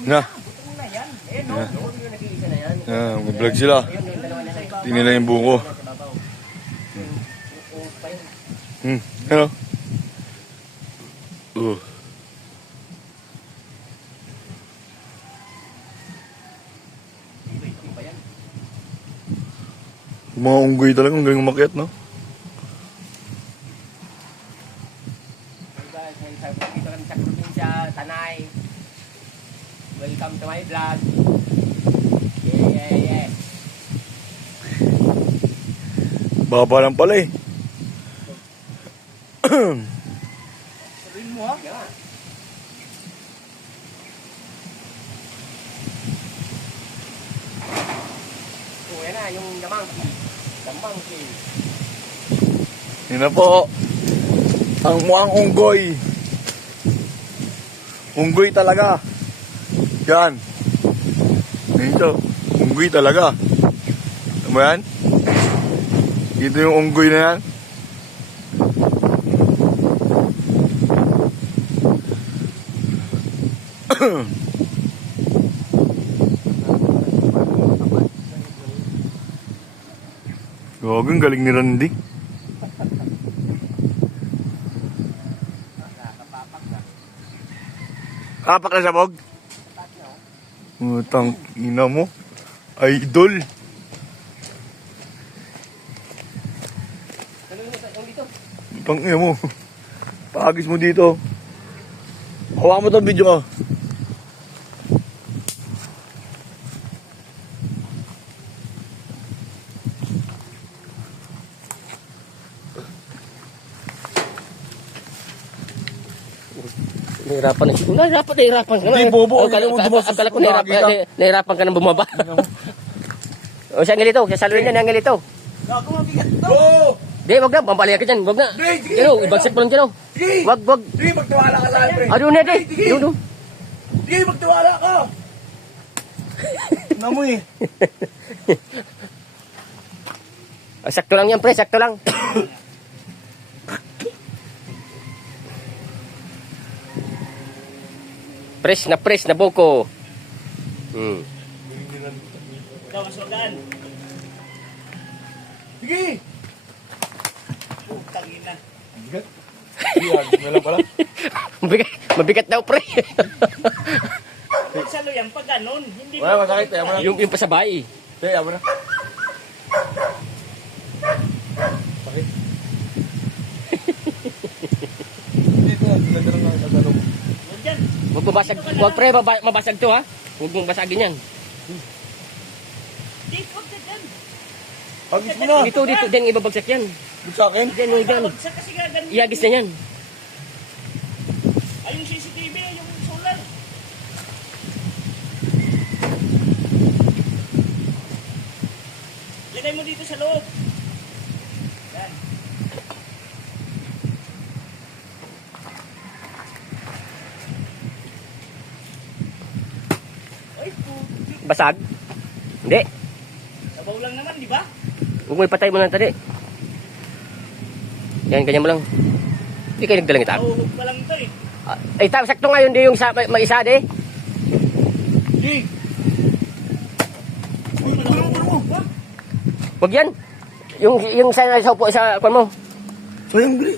Na. Mag-vlog sila. Tingnan na yung buko. Ano? Mga unggoy talaga, ang galing umakyat, no? Dito kami sa probinsya, Tanay. Welcome to my vlog. Yeah. Baba lang pala eh. Sabihin mo ha? Yeah. So yan na, yung damangki. Yun na po. Ang mukhang unggoy. Unggoy talaga. Yan. Ito. Unggoy talaga. Ano mo yan? Ito yung unggoy na yan. Gawag, ang galing ni Randy. Kapak na sabog? Utang ina mo. Idol. Utang ina mo. Pagis mo dito. Hawakan mo itong video ko. Nahirapan na siguro. Nahirapan ka na. Hindi, bobo. Akala ko nahirapan ka na bumaba. O siya ngalito. Siya saluhin niya ngalito. Gago, mabigat to. Di, wag na. Pambalihan ka dyan. Wag na. Dino, ibagsak mo lang dyan. Wag. Di, magtiwala ka sa akin, pre. Ano na, di. Dino. Di, magtiwala ka. Namoy. Sakto lang yan, pre. Sakto lang. Press na buko. Ikaw, maswagaan. Sige. Tangin na. Mabigat. Hindi, lang pala. Mabigat daw, pre. Salo yan, pag ganun. Hindi Wala, masakit. Ayaw mo na. yung pasabay. Ayaw mo na. Sakit. Dito na, nagdarang na nagdarang. Huwag dyan. Huwag mabasag. Huwag, pre. Mabasag to, ha. Huwag mong basagin yan. Di, huwag ka dyan. Pagis mo na. Dito. Diyan ibabagsak yan. Dito sa akin. Diyan. Bagsak kasi gagan. Iagis na yan. Ay, yung CCTV, yung solar. Lagay mo dito sa loob. Yan. Ay, puti. Basag? Hindi. Sabaw lang naman, di ba? Huwag mo ipatay mo lang tadi. Yan, ganyan mo lang. Hindi kayo nagdalang itak. Nahuhog pa lang ito eh. Ay, sakto nga yun di yung maisa di. Di. Uy, tulong mo. Huwag yan. Yung sa upo sa kwan mo. Sayang, dali.